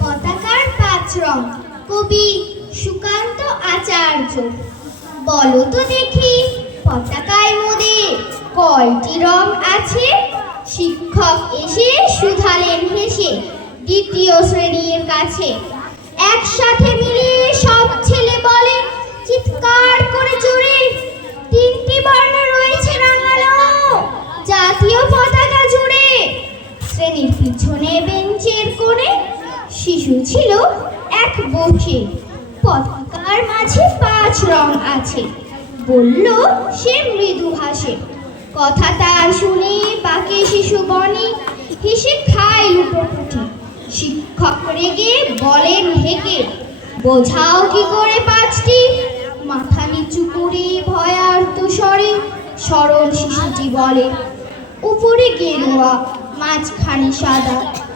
পতাকার পাঁচ রং কবি সুকান্ত আচার্য। বলো তো দেখি, পতাকায় মোদের কয়টি রং আছে? শিক্ষক এসে শুধালেন হেসে, দ্বিতীয় শ্রেণির কাছে। একসাথে মিলিয়ে সব ছেলে বলে, চিৎকার করে জোরে, তিনটি বর্ণ রয়েছে রাঙালো জাতীয় পতাকা শিশু ছিল এক বসে পতাকার মাঝে পাঁচ রং আছে। বলল, সে মৃদু হাসে। কথা তার শুনে বাকি শিশু বনে। হেসে খায় লুটোপুটি। শিক্ষক রেগে বলেন হেকে বোঝাও কি করে পাঁচটি? মাথা নিচু করে ভয়ার্ত স্বরে সরল শিশুটি বলে উপরে গেরুয়া, মাঝখানে সাদা।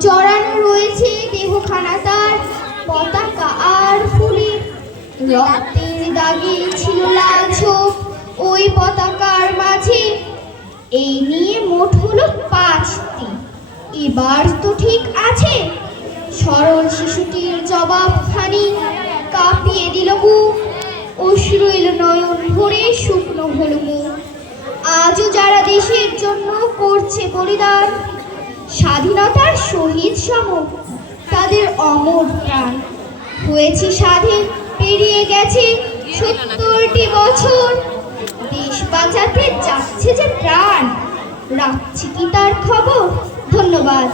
জড়ানো রয়েছে দেহখানা তার, পতাকা আর ফুলে রক্তের দাগে ছিল লাল ছোপ ওই পতাকার মাঝে। এই নিয়ে মোট হলো পাঁচটি। এবার তো ঠিক আছে। সরল শিশুটির জবাবখানি কাঁপিয়ে দিল বুক অশ্রু এলো নয়ন ভরে শুকনো হলো মুখ আজও যারা দেশের জন্য করছে বলিদান স্বাধীনতার শহীদ সম, তাদের অমর প্রাণ। হয়েছি স্বাধীন, পেরিয়ে গেছে সত্তরটি বছর। দেশ বাঁচাতে যাচ্ছে যে প্রাণ, রাখছি কি তার খবর? ধন্যবাদ।